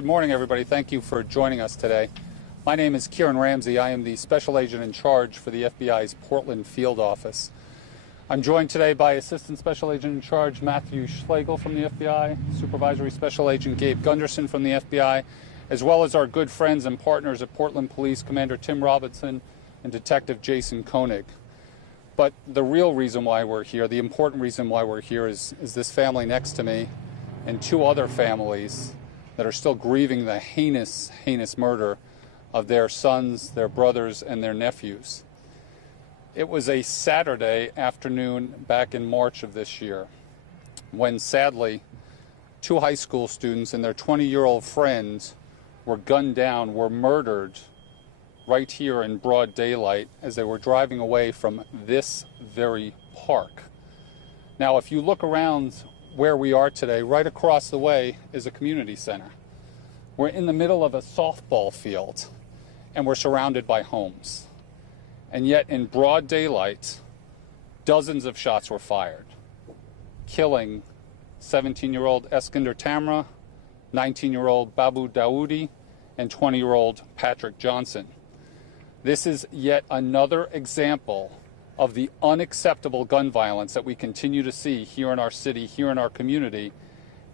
Good morning, everybody. Thank you for joining us today. My name is Kieran Ramsey. I am the Special Agent in charge for the FBI's Portland Field Office. I'm joined today by Assistant Special Agent in charge Matthew Schlegel from the FBI, Supervisory Special Agent Gabe Gunderson from the FBI, as well as our good friends and partners at Portland Police, Commander Tim Robinson and Detective Jason Koenig. But the real reason why we're here, the important reason why we're here is this family next to me and two other families that are still grieving the heinous murder of their sons, their brothers, and their nephews. It was a Saturday afternoon back in March of this year when, sadly, two high school students and their 20-year-old friend were gunned down, were murdered right here in broad daylight as they were driving away from this very park. Now, if you look around where we are today, right across the way is a community center. We're in the middle of a softball field, and we're surrounded by homes. And yet, in broad daylight, dozens of shots were fired, killing 17-year-old Eskinder Tamra, 19-year-old Babu Dawoodi, and 20-year-old Patrick Johnson. This is yet another example of the unacceptable gun violence that we continue to see here in our city, here in our community,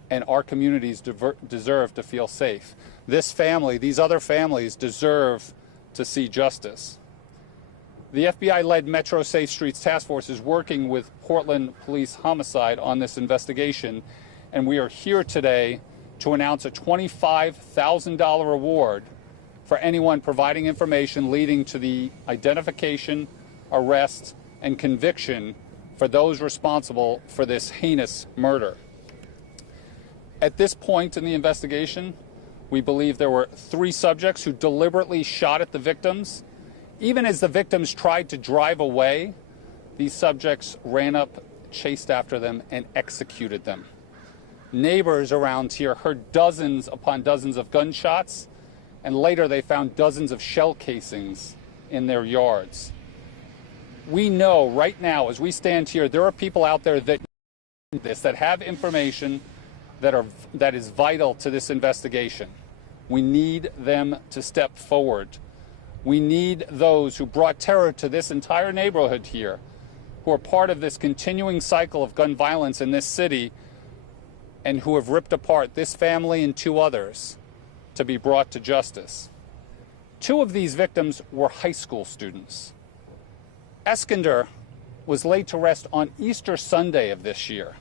and our communities deserve to feel safe. This family, these other families deserve to see justice. The FBI-led Metro Safe Streets Task Force is working with Portland Police Homicide on this investigation, and we are here today to announce a $25,000 reward for anyone providing information leading to the identification, arrest, and conviction for those responsible for this heinous murder. At this point in the investigation, we believe there were 3 subjects who deliberately shot at the victims. Even as the victims tried to drive away, these subjects ran up, chased after them, and executed them. Neighbors around here heard dozens upon dozens of gunshots, and later they found dozens of shell casings in their yards. We know right now, as we stand here, there are people out there that have information that is vital to this investigation. We need them to step forward. We need those who brought terror to this entire neighborhood here, who are part of this continuing cycle of gun violence in this city, and who have ripped apart this family and 2 others, to be brought to justice. 2 of these victims were high school students. Eskinder was laid to rest on Easter Sunday of this year.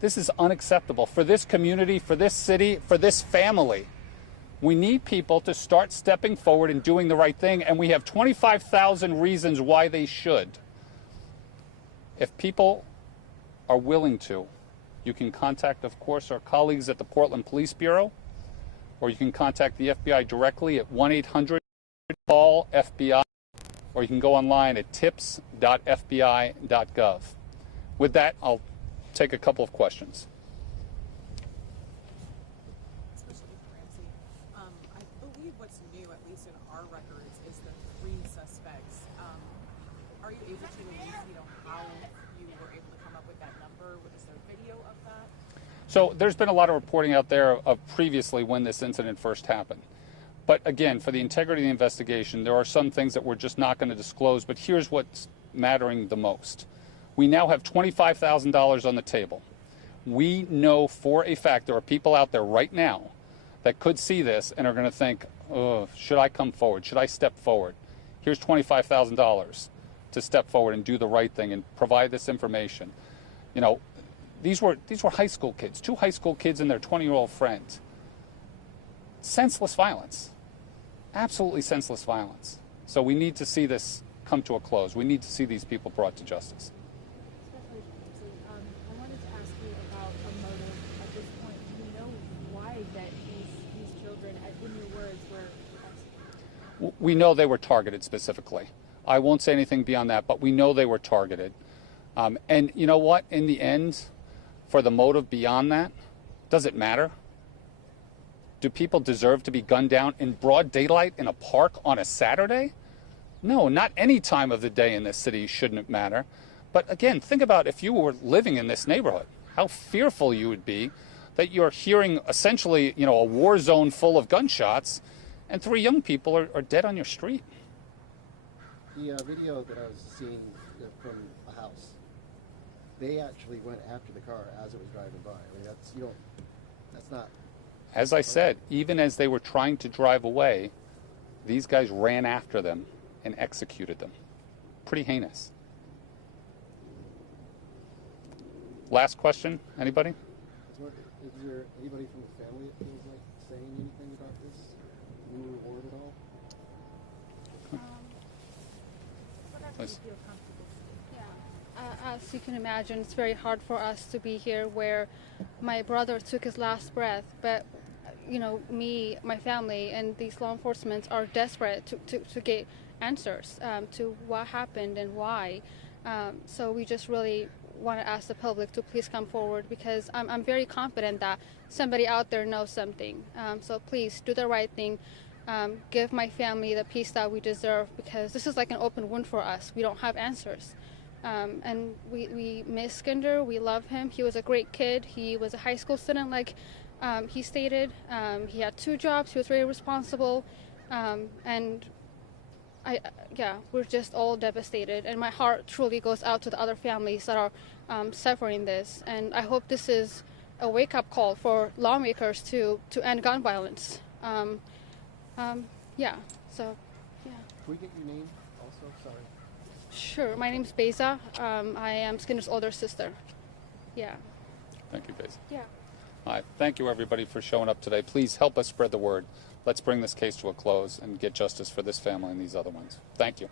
This is unacceptable for this community, for this city, for this family. We need people to start stepping forward and doing the right thing, and we have 25,000 reasons why they should. If people are willing to, you can contact, of course, our colleagues at the Portland Police Bureau, or you can contact the FBI directly at 1-800-CALL-FBI, or you can go online at tips.fbi.gov. With that, I'll take a couple of questions. I believe what's new, at least in our records, is the 3 suspects. Are you able to release, how you were able to come up with that number? Is there video of that? So there's been a lot of reporting out there of previously when this incident first happened. But again, for the integrity of the investigation, there are some things that we're just not going to disclose, but here's what's mattering the most. We now have $25,000 on the table. We know for a fact there are people out there right now that could see this and are going to think, oh, should I come forward? Should I step forward? Here's $25,000 to step forward and do the right thing and provide this information. These were high school kids, 2 high school kids and their 20-year-old friend. Senseless violence. Absolutely senseless violence. So we need to see this come to a close. We need to see these people brought to justice. I wanted to ask you about a motive at this point. Do you know why that these children, in your words, were executed? We know they were targeted specifically. I won't say anything beyond that, but we know they were targeted. And you know what? In the end, for the motive beyond that, does it matter? Do people deserve to be gunned down in broad daylight in a park on a Saturday? No, not any time of the day in this city shouldn't matter. But again, think about if you were living in this neighborhood, how fearful you would be that you're hearing essentially, a war zone full of gunshots, and 3 young people are dead on your street. The video that I was seeing from a house, they actually went after the car as it was driving by. I mean, that's not. As I said, even as they were trying to drive away, these guys ran after them and executed them. Pretty heinous. Last question, anybody? Is there anybody from the family that feels like saying anything about this new reward at all? Please. Yeah. As you can imagine, it's very hard for us to be here where my brother took his last breath, but me, my family, and these law enforcement are desperate to get answers to what happened and why. So we just really want to ask the public to please come forward, because I'm very confident that somebody out there knows something. So please do the right thing. Give my family the peace that we deserve, because this is like an open wound for us. We don't have answers. And we miss Skinder. We love him. He was a great kid. He was a high school student, like he stated. He had 2 jobs. He was very responsible. And we're just all devastated. And my heart truly goes out to the other families that are suffering this. And I hope this is a wake-up call for lawmakers to end gun violence. Can we get your name also? Sorry. Sure. My name's Beza. I am Skinner's older sister. Yeah. Thank you, Beza. Yeah. All right. Thank you, everybody, for showing up today. Please help us spread the word. Let's bring this case to a close and get justice for this family and these other ones. Thank you.